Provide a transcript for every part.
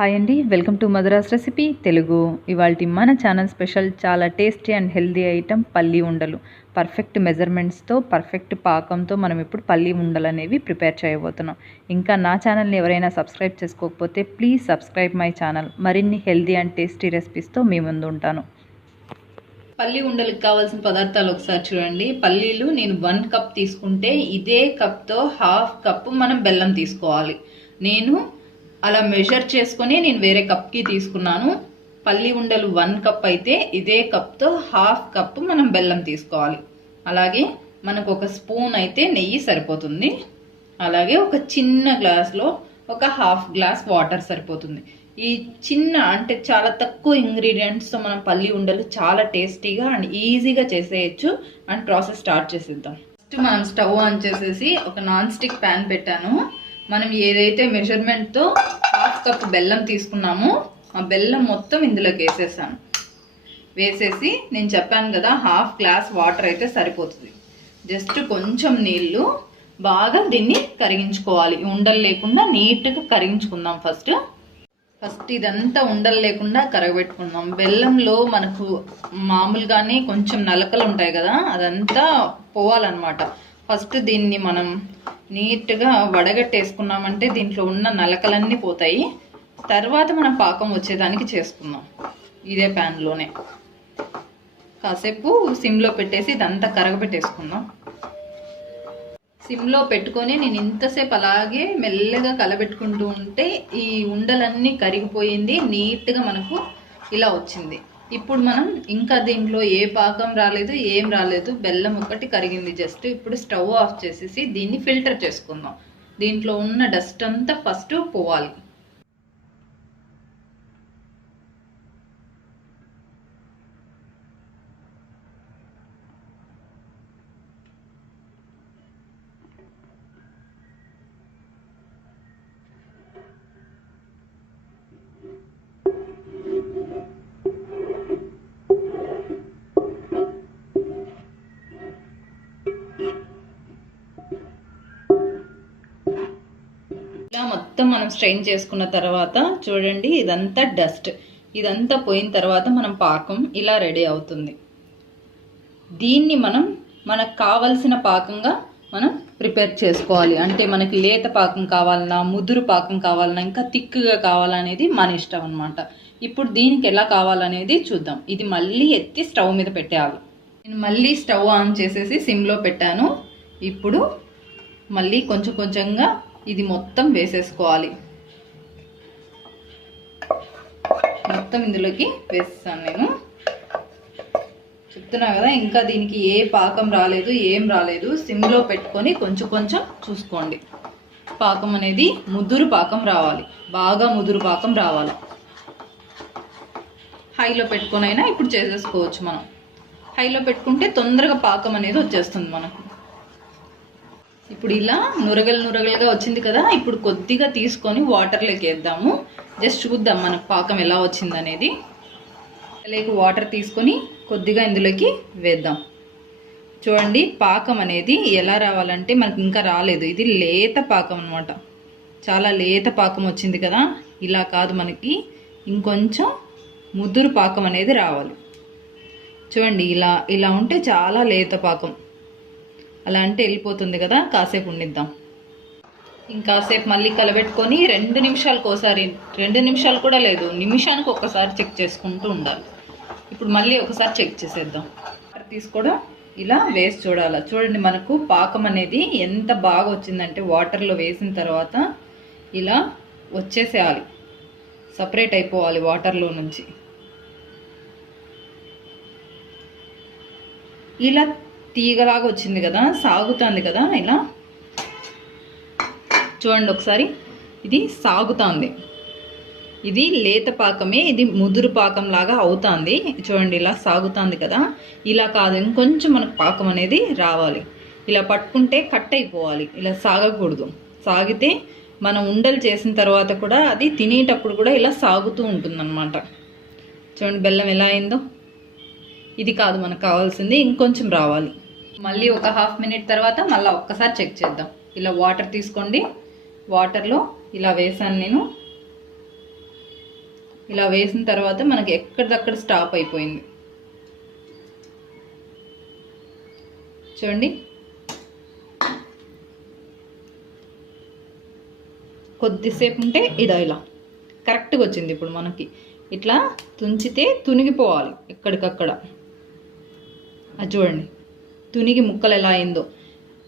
Hi అండి, welcome to Madhura's recipe Telugu. ఇవాల్టి మన ఛానల్ స్పెషల్ చాలా టేస్టీ అండ్ హెల్దీ ఐటమ్ పల్లి ఉండలు. పర్ఫెక్ట్ మెజర్మెంట్స్తో, పర్ఫెక్ట్ పాకంతో మనం ఇప్పుడు పల్లి ఉండలు అనేవి ప్రిపేర్ చేయబోతున్నాం. ఇంకా నా ఛానల్ని ఎవరైనా సబ్స్క్రైబ్ చేసుకోకపోతే ప్లీజ్ సబ్స్క్రైబ్ మై ఛానల్. మరిన్ని హెల్దీ అండ్ టేస్టీ రెసిపీస్తో మీ ముందు ఉంటాను. పల్లి ఉండలకు కావాల్సిన పదార్థాలు ఒకసారి చూడండి. పల్లీలు నేను 1 కప్ తీసుకుంటే ఇదే కప్తో 1/2 కప్పు మనం బెల్లం తీసుకోవాలి. నేను అలా మెజర్ చేసుకొని నేను వేరే కప్కి తీసుకున్నాను. పల్లి ఉండలు 1 కప్ అయితే ఇదే కప్తో 1/2 కప్పు మనం బెల్లం తీసుకోవాలి. అలాగే మనకు 1 స్పూన్ అయితే నెయ్యి సరిపోతుంది. అలాగే ఒక చిన్న గ్లాస్లో ఒక 1/2 గ్లాస్ వాటర్ సరిపోతుంది. ఈ చిన్న అంటే చాలా తక్కువ ఇంగ్రీడియంట్స్తో మనం పల్లి ఉండలు చాలా టేస్టీగా అండ్ ఈజీగా చేసేయచ్చు. అండ్ ప్రాసెస్ స్టార్ట్ చేసేద్దాం. ఫస్ట్ మనం స్టవ్ ఆన్ చేసేసి ఒక నాన్ స్టిక్ ప్యాన్ పెట్టాను. మనం ఏదైతే మెజర్మెంట్తో 1/2 కప్ బెల్లం తీసుకున్నామో ఆ బెల్లం మొత్తం ఇందులోకి వేసేసాను. వేసేసి నేను చెప్పాను కదా 1/2 గ్లాస్ వాటర్ అయితే సరిపోతుంది. జస్ట్ కొంచెం నీళ్ళు బాగా దీన్ని కరిగించుకోవాలి. ఉండలు లేకుండా నీట్గా కరిగించుకుందాం. ఫస్ట్ ఇదంతా ఉండలు లేకుండా కరగబెట్టుకుందాం. బెల్లంలో మనకు మామూలుగానే కొంచెం నలకలు ఉంటాయి కదా, అదంతా పోవాలన్నమాట. ఫస్ట్ దీన్ని మనం నీట్గా వడగట్టేసుకున్నామంటే దీంట్లో ఉన్న నలకలన్నీ పోతాయి. తర్వాత మనం పాకం వచ్చేదానికి చేసుకుందాం. ఇదే ప్యాన్లోనే కాసేపు సిమ్లో పెట్టేసి ఇదంతా కరగబెట్టేసుకుందాం. సిమ్లో పెట్టుకొని నేను ఇంతసేపు అలాగే మెల్లగా కలబెట్టుకుంటూ ఉంటే ఈ ఉండలన్నీ కరిగిపోయింది. నీట్గా మనకు ఇలా వచ్చింది. ఇప్పుడు మనం ఇంకా దీంట్లో ఏ పాకం రాలేదు, ఏం రాలేదు, బెల్లం ఒకటి కరిగింది జస్ట్. ఇప్పుడు స్టవ్ ఆఫ్ చేసేసి దీన్ని ఫిల్టర్ చేసుకుందాం. దీంట్లో ఉన్న డస్ట్ అంతా ఫస్ట్ పోవాలి. ఇలా మొత్తం మనం స్ట్రెయిన్ చేసుకున్న తర్వాత చూడండి, ఇదంతా డస్ట్ ఇదంతా పోయిన తర్వాత మనం పాకం ఇలా రెడీ అవుతుంది. దీన్ని మనకు కావలసిన పాకంగా మనం ప్రిపేర్ చేసుకోవాలి. అంటే మనకి లేత పాకం కావాలన్నా, ముదురు పాకం కావాలన్నా, ఇంకా థిక్గా కావాలనేది మన ఇష్టం అనమాట. ఇప్పుడు దీనికి ఎలా కావాలనేది చూద్దాం. ఇది మళ్ళీ ఎత్తి స్టవ్ మీద పెట్టేయాలి. నేను మళ్ళీ స్టవ్ ఆన్ చేసేసి సిమ్లో పెట్టాను. ఇప్పుడు మళ్ళీ కొంచెం కొంచెంగా ఇది మొత్తం వేసేసుకోవాలి. మొత్తం ఇందులోకి వేసేసాను. నేను చెప్తున్నా కదా, ఇంకా దీనికి ఏ పాకం రాలేదు, ఏం రాలేదు. సిమ్లో పెట్టుకొని కొంచెం కొంచెం చూసుకోండి. పాకం అనేది ముదురు పాకం రావాలి, బాగా ముదురు పాకం రావాలి. హైలో పెట్టుకొని అయినా ఇప్పుడు చేసేసుకోవచ్చు. మనం హైలో పెట్టుకుంటే తొందరగా పాకం అనేది వచ్చేస్తుంది మనకు. ఇప్పుడు ఇలా నురగలుగా వచ్చింది కదా, ఇప్పుడు కొద్దిగా తీసుకొని వాటర్లోకి వేద్దాము. జస్ట్ చూద్దాం మనకు పాకం ఎలా వచ్చింది అనేది. లేక వాటర్ తీసుకొని కొద్దిగా ఇందులోకి వేద్దాం. చూడండి, పాకం అనేది ఎలా రావాలంటే మనకి ఇంకా రాలేదు. ఇది లేత పాకం అనమాట. చాలా లేత పాకం వచ్చింది కదా. ఇలా కాదు, మనకి ఇంకొంచెం ముదురు పాకం అనేది రావాలి. చూడండి, ఇలా ఉంటే చాలా లేత పాకం. అలా అంటే వెళ్ళిపోతుంది కదా, కాసేపు ఉండిద్దాం. ఇంకాసేపు మళ్ళీ కలబెట్టుకొని 2 నిమిషాలకు ఒకసారి, 2 నిమిషాలు కూడా లేదు, నిమిషానికి ఒక్కసారి చెక్ చేసుకుంటూ ఉండాలి. ఇప్పుడు మళ్ళీ ఒకసారి చెక్ చేసేద్దాం. తీసుకోవడం ఇలా వేసి చూడాలి. చూడండి, మనకు పాకం అనేది ఎంత బాగా వచ్చిందంటే వాటర్లో వేసిన తర్వాత ఇలా వచ్చేసేయాలి, సపరేట్ అయిపోవాలి వాటర్లో నుంచి. ఇలా తీగలాగా వచ్చింది కదా, సాగుతుంది కదా. ఇలా చూడండి ఒకసారి, ఇది సాగుతుంది. ఇది లేత పాకమే, ఇది ముదురు పాకం లాగా అవుతుంది. చూడండి, ఇలా సాగుతుంది కదా. ఇలా కాదు, ఇంకొంచెం మనకు పాకం అనేది రావాలి. ఇలా పట్టుకుంటే కట్ అయిపోవాలి, ఇలా సాగకూడదు. సాగితే మనం ఉండలు చేసిన తర్వాత కూడా అది తినేటప్పుడు కూడా ఇలా సాగుతూ ఉంటుందన్నమాట. చూడండి బెల్లం ఎలా అయిందో. ఇది కాదు మనకు కావాల్సింది, ఇంకొంచెం రావాలి. మళ్ళీ ఒక 1/2 మినిట్ తర్వాత మళ్ళీ ఒక్కసారి చెక్ చేద్దాం. ఇలా వాటర్ తీసుకోండి. వాటర్లో ఇలా వేసాను నేను. ఇలా వేసిన తర్వాత మనకి ఎక్కడిదక్కడ స్టాప్ అయిపోయింది చూడండి. కొద్దిసేపు ఉంటే ఇలా కరెక్ట్గా వచ్చింది. ఇప్పుడు మనకి ఇట్లా తుంచితే తునిగిపోవాలి ఎక్కడికక్కడ. అది చూడండి తునిగి ముక్కలు ఎలా అయిందో.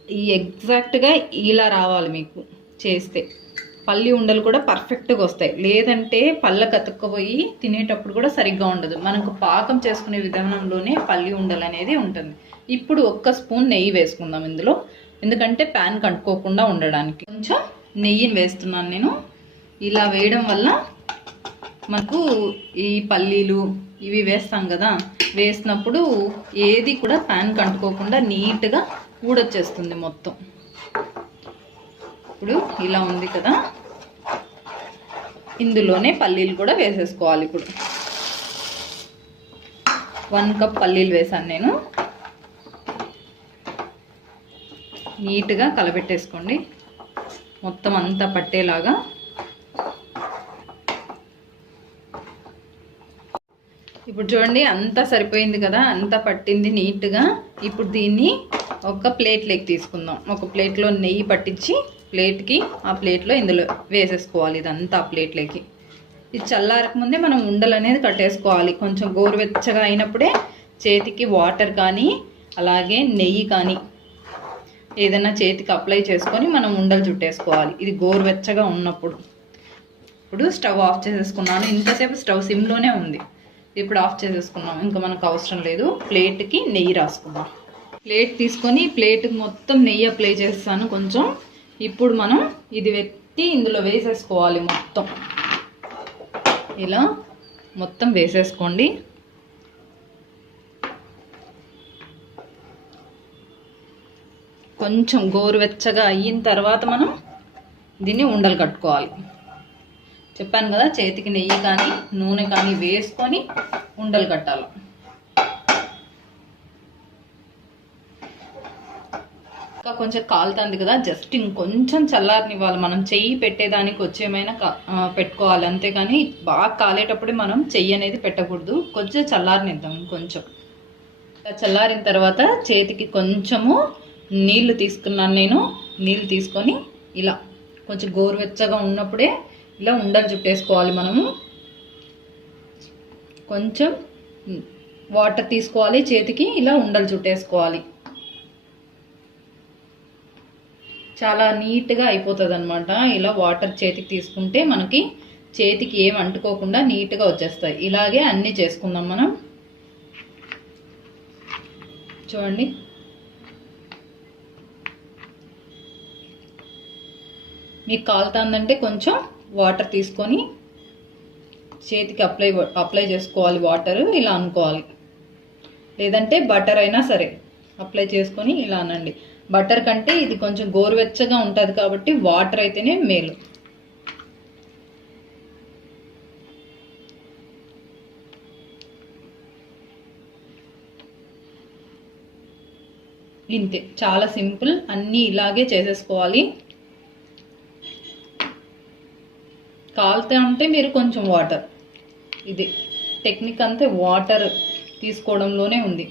ఈ ఎగ్జాక్ట్గా ఇలా రావాలి మీకు చేస్తే. పల్లి ఉండలు కూడా పర్ఫెక్ట్గా వస్తాయి. లేదంటే పళ్ళకు అతుక్కపోయి తినేటప్పుడు కూడా సరిగ్గా ఉండదు. మనకు పాకం చేసుకునే విధానంలోనే పల్లి ఉండలు అనేది ఉంటుంది. ఇప్పుడు 1 స్పూన్ నెయ్యి వేసుకుందాం ఇందులో, ఎందుకంటే ప్యాన్ కంటుకోకుండా ఉండడానికి. కొంచెం నెయ్యిని వేస్తున్నాను నేను. ఇలా వేయడం వల్ల మనకు ఈ పల్లీలు ఇవి వేస్తాం కదా, వేసినప్పుడు ఏది కూడా ప్యాన్ కంటుకోకుండా నీట్గా ఊడొచ్చేస్తుంది మొత్తం. ఇప్పుడు ఇలా ఉంది కదా, ఇందులోనే పల్లీలు కూడా వేసేసుకోవాలి. ఇప్పుడు 1 కప్ పల్లీలు వేసాను నేను. నీట్గా కలబెట్టేసుకోండి మొత్తం అంతా పట్టేలాగా. ఇప్పుడు చూడండి అంతా సరిపోయింది కదా, అంతా పట్టింది నీట్గా. ఇప్పుడు దీన్ని ఒక ప్లేట్లోకి తీసుకుందాం. ఒక ప్లేట్లో నెయ్యి పట్టించి ప్లేట్కి ఆ ప్లేట్లో ఇందులో వేసేసుకోవాలి ఇదంతా ఆ ప్లేట్లోకి. ఇది చల్లారక ముందే మనం ఉండలు అనేది కట్టేసుకోవాలి. కొంచెం గోరువెచ్చగా అయినప్పుడే చేతికి వాటర్ కానీ అలాగే నెయ్యి కానీ ఏదైనా చేతికి అప్లై చేసుకొని మనం ఉండలు చుట్టేసుకోవాలి. ఇది గోరువెచ్చగా ఉన్నప్పుడు. ఇప్పుడు స్టవ్ ఆఫ్ చేసేసుకున్నాను. ఇంతసేపు స్టవ్ సిమ్లోనే ఉంది. ఇప్పుడు ఆఫ్ చేసేసుకున్నాం, ఇంకా మనకు అవసరం లేదు. ప్లేట్కి నెయ్యి రాసుకుందాం. ప్లేట్ తీసుకొని ప్లేట్కి మొత్తం నెయ్యి అప్లై చేస్తాను కొంచెం. ఇప్పుడు మనం ఇది వెత్తి ఇందులో వేసేసుకోవాలి. మొత్తం ఇలా మొత్తం వేసేసుకోండి. కొంచెం గోరువెచ్చగా అయిన తర్వాత మనం దీన్ని ఉండలు కట్టుకోవాలి. చెప్పాను కదా, చేతికి నెయ్యి కానీ నూనె కానీ వేసుకొని ఉండలు కట్టాలి. ఇంకా కొంచెం కాలుతుంది కదా, జస్ట్ ఇంకొంచెం చల్లారనివ్వాలి. మనం చెయ్యి పెట్టేదానికి వచ్చేమైనా పెట్టుకోవాలి, అంతేగాని బాగా కాలేటప్పుడే మనం చెయ్యి అనేది పెట్టకూడదు. కొంచెం చల్లారనిద్దాం. కొంచెం చల్లారిన తర్వాత చేతికి కొంచెము నీళ్లు తీసుకున్నాను నేను. నీళ్ళు తీసుకొని ఇలా కొంచెం గోరువెచ్చగా ఉన్నప్పుడే ఇలా ఉండలు చుట్టేసుకోవాలి. మనము కొంచెం వాటర్ తీసుకోవాలి, చేతికి ఇలా ఉండలు చుట్టేసుకోవాలి. చాలా నీట్గా అయిపోతుంది అనమాట. ఇలా వాటర్ చేతికి తీసుకుంటే మనకి చేతికి ఏం అంటుకోకుండా నీట్గా వచ్చేస్తాయి. ఇలాగే అన్నీ చేసుకుందాం మనం. చూడండి మీకు కాలుతుందంటే కొంచెం వాటర్ తీసుకొని చేతికి అప్లై చేసుకోవాలి. వాటర్ ఇలా అనుకోవాలి. లేదంటే బటర్ అయినా సరే అప్లై చేసుకొని ఇలా అనండి. బటర్ కంటే ఇది కొంచెం గోరువెచ్చగా ఉంటుంది కాబట్టి వాటర్ అయితేనే మేలు. ఇంతే, చాలా సింపుల్. అన్నీ ఇలాగే చేసేసుకోవాలి. కాలుతా ఉంటే మీరు కొంచెం వాటర్, ఇది టెక్నిక్ అంతే, వాటర్ తీసుకోవడంలోనే ఉంది.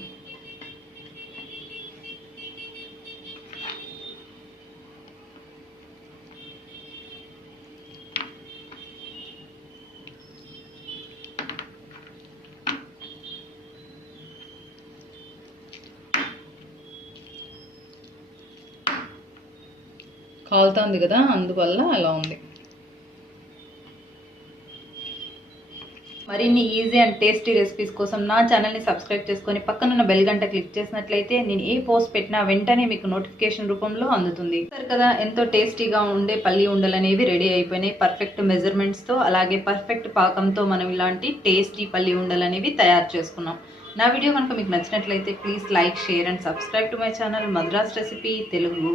కాలుతుంది కదా, అందువల్ల అలా ఉంది. మరిన్ని ఈజీ అండ్ టేస్టీ రెసిపీస్ కోసం నా ఛానల్ని సబ్స్క్రైబ్ చేసుకొని పక్కనున్న బెల్ గంట క్లిక్ చేసినట్లయితే నేను ఏ పోస్ట్ పెట్టినా వెంటనే మీకు నోటిఫికేషన్ రూపంలో అందుతుంది. సరే కదా, ఎంతో టేస్టీగా ఉండే పల్లి ఉండలు అనేవి రెడీ అయిపోయినాయి. పర్ఫెక్ట్ మెజర్మెంట్స్తో అలాగే పర్ఫెక్ట్ పాకంతో మనం ఇలాంటి టేస్టీ పల్లి ఉండలు అనేవి తయారు చేసుకున్నాం. నా వీడియో కనుక మీకు నచ్చినట్లయితే please like, share and subscribe to my channel Madras recipe Telugu.